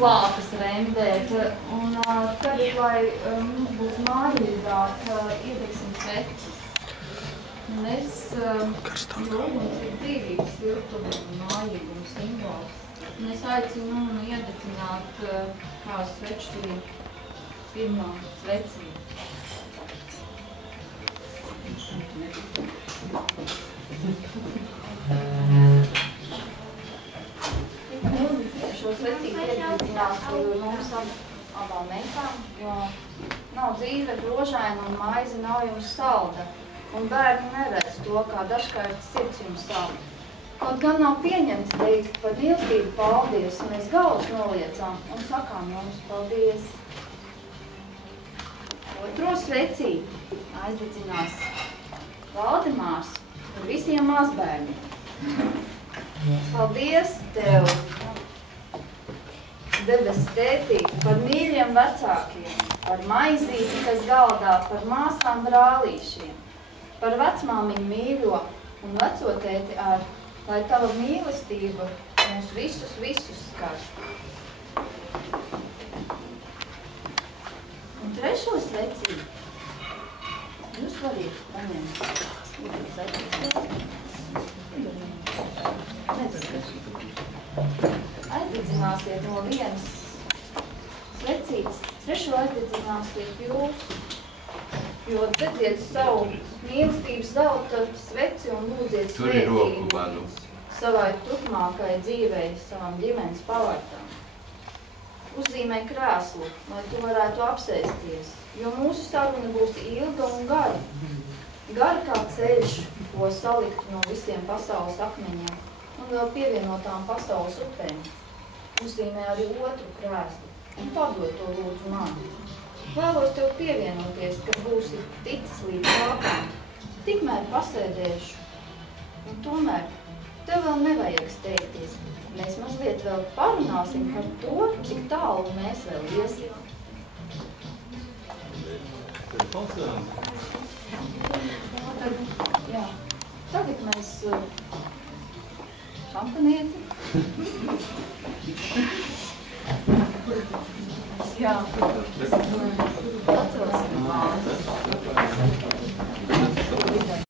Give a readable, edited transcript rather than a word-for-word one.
slāpes remdēt. Un tad, lai mums būtu mājīgāk, iedegsim sveķis. Un es, jo uguns ir dzīvības siltuma un mājīguma simbols. Un es aicinu iedecināt kā sveču pirmā svecība. Šo svecību iededzinās mums abām meitām, jo nav dzīve rožaina un maize nav jums salda. Un bērni neredz to, kā dažkārt sirds jums salda. Kaut gan nav pieņemts teikt par mīlestību paldies, mēs galvas noliecām un sakām jums paldies. Otro svecību aizdedzinās Valdemārs par visiem mazbērniem. Paldies tev, debes tētī, par mīļiem vecākiem, par maizīti, kas galdā, par māsām brālīšiem, par vecmāmiņu mīļo un veco tēti ar, lai tava mīlestība mūs visus skar. Un trešo svecību jūs varat paņemt. Aizdedzināsiet no vienas svecītes, trešo aizdedzināsiet jūs, jo dedziet savu mīlestības zelta sveci un lūdziet svētību savai turpmākai dzīvei, savam ģimenes pavārtām. Uzzīmē krēslu, lai tu varētu apsēsties, jo mūsu saruna būs ilga un gara. Gara kā ceļš, ko saliktu no visiem pasaules akmeņiem un vēl pievienotām pasaules upēm. Uzzīmē arī otru krēslu un padod to lūdzu man. Vēlos tev pievienoties, kad būsi ticis līdz kāpām. Tikmēr pasēdēšu. Un tomēr tev vēl nevajag steigties. Mēs mazliet vēl parunāsim par to, cik tālu mēs vēl iesim. Jā, tagad mēs šampanieti. Jā.